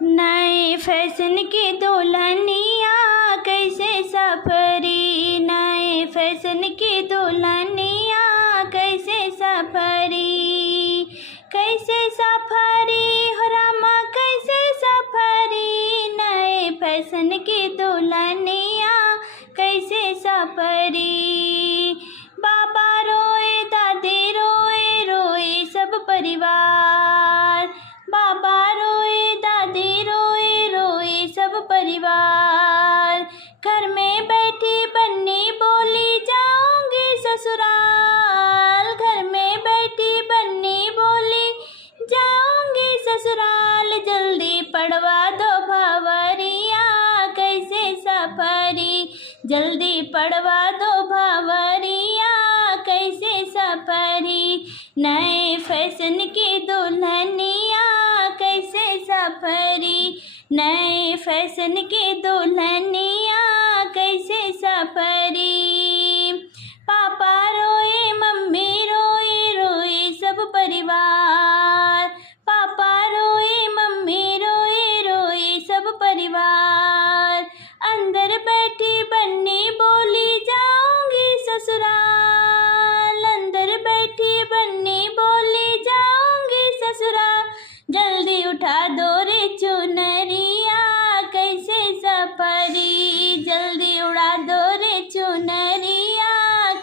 नए फैशन की दुल्हनिया कैसे सफरी, नए फैशन की दुल्हनिया कैसे सफरी, कैसे सफरी हो रामा कैसे सफरी, नए फैशन की दुल्हनिया कैसे सफरी। बाबा रोए दादी रोए रोए सब परिवार, बाबा रोए दादी रोए रोए सब परिवार। घर में बैठी बन्नी बोली जाऊंगी ससुराल, घर में बैठी बन्नी बोली जाऊंगी ससुराल। जल्दी पढ़वा दो भंवरिया कैसे सफरी, जल्दी पढ़वा दो भंवरिया कैसे सफरी, नए फैशन की दुल्हनिया कैसे सफरी, नए फैशन की दुल्हनिया कैसे सफरी। पापा रोए मम्मी रोए रोए सब परिवार, पापा रोए मम्मी रोए रोए सब परिवार। अंदर बैठी बन्नी बोली जाऊंगी ससुराल, अंदर बैठी बन्नी बोली जाऊंगी ससुराल। जल्दी उठा दो रे चुनरिया कैसे सफरी, जल्दी उड़ा दो रे चुनरिया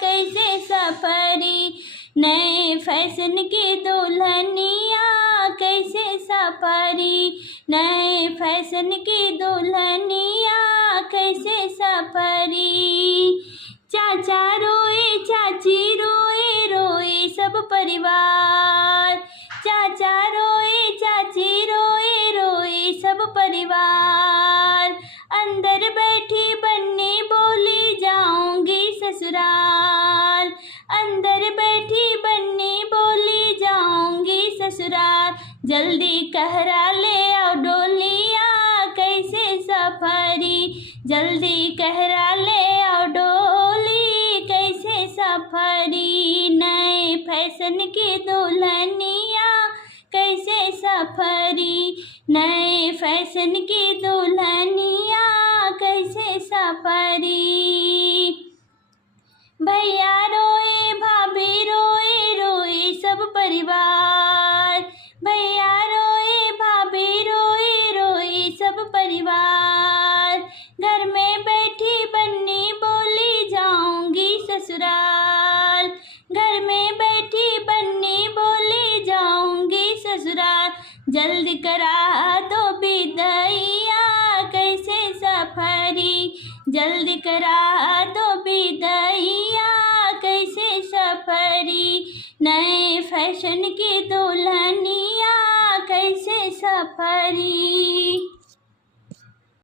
कैसे सफरी, नए फैशन की दुल्हनिया कैसे सफरी, नए फैशन की दुल्हनिया कैसे सफरी। चाचा रोए चाची रोए रोए सब परिवार, चाचा रोए चाची रोए रोए सब परिवार। अंदर बैठी बन्नी बोली जाऊंगी ससुराल, अंदर बैठी बन्नी बोली जाऊंगी ससुराल। जल्दी कहरा ले आओ डोलिया कैसे सफरी, जल्दी कहरा ले आओ डोली कैसे सफरी, नए फैशन की दुल्हनिया कैसे सफरी, नए फैशन की दुल्हनिया कैसे सफरी। भैया रोए भाभी रोए रोए सब परिवार, भैया रोए भाभी रोए रोए सब परिवार। घर में बैठी बन्नी बोली जाऊंगी ससुराल, घर में बैठी बन्नी बोली जाऊंगी ससुराल। जल्दी करा दो बिदैया कैसे सफरी, जल्दी करा दो बिदैया कैसे सफरी, नए फैशन की दुल्हनिया कैसे सफरी।